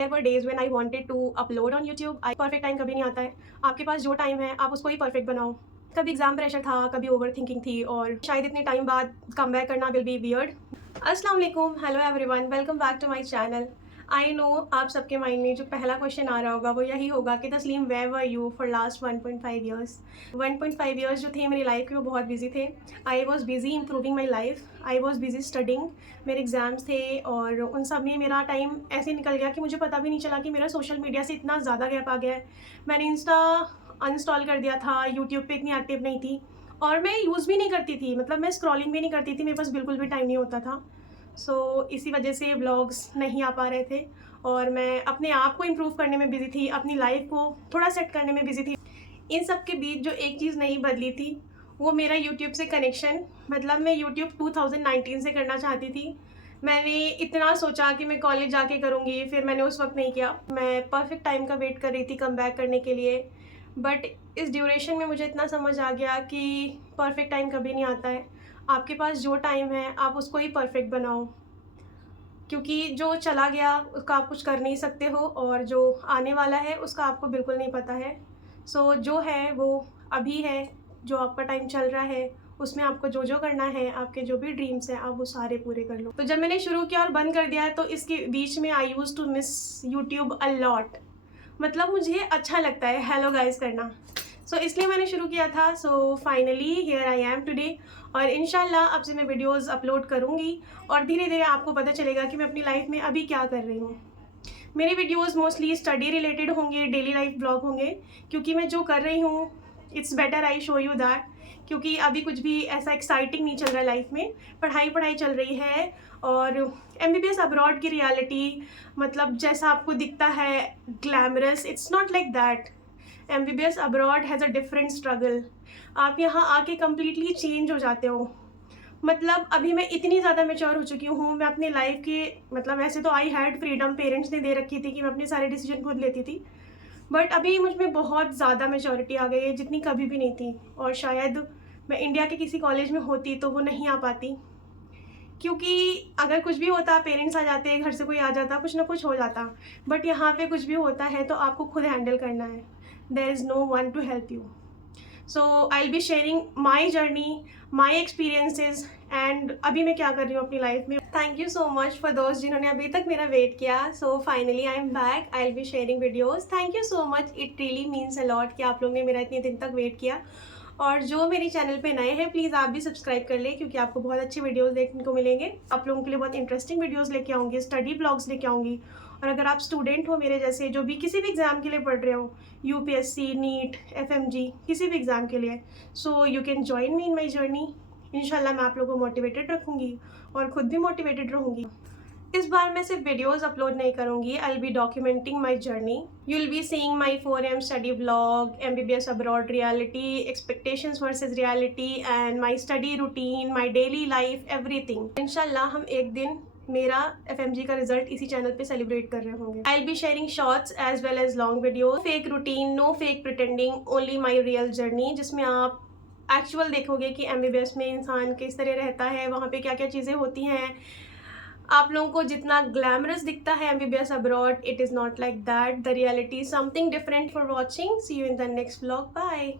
There were days when I wanted to upload on YouTube. Perfect time कभी नहीं आता है। आपके पास जो टाइम है आप उसको ही परफेक्ट बनाओ। कभी एग्जाम प्रेशर था, कभी ओवर थिंकिंग थी, और शायद इतने टाइम बाद कम बैक करना विल बी वियर्ड। अस्सलाम वालेकुम, hello everyone, welcome back to my channel. I know आप सबके माइंड में जो पहला क्वेश्चन आ रहा होगा वो यही होगा कि Taslim where were you for last 1.5 years. 1.5 years जो थे मेरी लाइफ के वो बहुत बिजी थे। I was busy improving my life, I was busy studying. मेरे एग्ज़ाम्स थे और उन सब में मेरा टाइम ऐसे निकल गया कि मुझे पता भी नहीं चला कि मेरा सोशल मीडिया से इतना ज़्यादा गैप आ गया है। मैंने इंस्टा अनइंस्टॉल कर दिया था, यूट्यूब पे इतनी एक्टिव नहीं थी और मैं यूज़ भी नहीं करती थी, मतलब मैं स्क्रॉलिंग भी नहीं करती थी, मेरे पास बिल्कुल भी टाइम नहीं होता था। इसी वजह से व्लॉग्स नहीं आ पा रहे थे और मैं अपने आप को इम्प्रूव करने में बिज़ी थी, अपनी लाइफ को थोड़ा सेट करने में बिज़ी थी। इन सब के बीच जो एक चीज़ नहीं बदली थी वो मेरा यूट्यूब से कनेक्शन। मतलब मैं यूट्यूब 2019 से करना चाहती थी। मैंने इतना सोचा कि मैं कॉलेज जाके करूँगी, फिर मैंने उस वक्त नहीं किया। मैं परफेक्ट टाइम का वेट कर रही थी कम बैक करने के लिए, बट इस ड्यूरेशन में मुझे इतना समझ आ गया कि परफेक्ट टाइम कभी नहीं आता है। आपके पास जो टाइम है आप उसको ही परफेक्ट बनाओ, क्योंकि जो चला गया उसका आप कुछ कर नहीं सकते हो और जो आने वाला है उसका आपको बिल्कुल नहीं पता है। जो है वो अभी है, जो आपका टाइम चल रहा है उसमें आपको जो जो करना है, आपके जो भी ड्रीम्स हैं आप वो सारे पूरे कर लो। तो जब मैंने शुरू किया और बंद कर दिया है तो इसके बीच में I use to miss YouTube a lot. मतलब मुझे अच्छा लगता है हेलो गाइस करना, इसलिए मैंने शुरू किया था। Finally here I am today और इंशाल्लाह अब से मैं वीडियोस अपलोड करूँगी और धीरे धीरे आपको पता चलेगा कि मैं अपनी लाइफ में अभी क्या कर रही हूँ। मेरे वीडियोस मोस्टली स्टडी रिलेटेड होंगे, डेली लाइफ ब्लॉग होंगे, क्योंकि मैं जो कर रही हूँ it's better I show you that. क्योंकि अभी कुछ भी ऐसा एक्साइटिंग नहीं चल रहा है लाइफ में, पढ़ाई चल रही है और MBBS अब्रॉड की रियलिटी, मतलब जैसा आपको दिखता है glamorous, it's not like that. MBBS abroad has a different struggle. आप यहाँ आके कम्प्लीटली चेंज हो जाते हो। मतलब अभी मैं इतनी ज़्यादा मैच्योर हो चुकी हूँ, मैं अपनी लाइफ के, मतलब ऐसे तो आई हैड फ्रीडम, पेरेंट्स ने दे रखी थी कि मैं अपने सारे डिसीजन खुद लेती थी, बट अभी मुझ में बहुत ज़्यादा मैच्योरिटी आ गई है जितनी कभी भी नहीं थी। और शायद मैं इंडिया के किसी कॉलेज में होती तो वो नहीं आ पाती, क्योंकि अगर कुछ भी होता पेरेंट्स आ जाते, घर से कोई आ जाता, कुछ ना कुछ हो जाता, बट यहाँ पे कुछ भी होता है तो आपको खुद हैंडल करना है। There is no one to help you. I will be sharing my journey, my experiences and अभी मैं क्या कर रही हूँ अपनी लाइफ में। Thank you so much for दोस्त जिन्होंने अभी तक मेरा वेट किया। Finally I am back, I will be sharing videos. Thank you so much, it really means a lot कि आप लोग ने मेरा इतने दिन तक वेट किया। और जो मेरे चैनल पे नए हैं प्लीज़ आप भी सब्सक्राइब कर लें, क्योंकि आपको बहुत अच्छे वीडियोस देखने को मिलेंगे। आप लोगों के लिए बहुत इंटरेस्टिंग वीडियोस लेके आऊँगी, स्टडी ब्लॉग्स लेके आऊँगी। और अगर आप स्टूडेंट हो मेरे जैसे, जो भी किसी भी एग्ज़ाम के लिए पढ़ रहे हो, UPSC, नीट, FMG, किसी भी एग्ज़ाम के लिए, you can join me in my journey. इंशाल्लाह मैं आप लोगों को मोटिवेटेड रखूँगी और ख़ुद भी मोटिवेटेड रहूँगी। इस बार मैं सिर्फ वीडियोस अपलोड नहीं करूँगी, आई will B documenting my journey. You will be seeing my 4M study blog, MBBS abroad reality, expectations versus reality and my study routine, my daily life, everything. इंशाल्लाह हम एक दिन मेरा FMG का रिजल्ट इसी channel पे सेलिब्रेट कर रहे होंगे। I will be sharing shorts as well as long video. Fake routine, no fake pretending, only my real journey, जिसमें आप एक्चुअल देखोगे कि MBBS में इंसान किस तरह रहता है, वहाँ पे क्या क्या चीज़ें होती हैं। आप लोगों को जितना ग्लैमरस दिखता है MBBS abroad, it is not like that. The reality is something different for watching. See you in the next vlog, bye.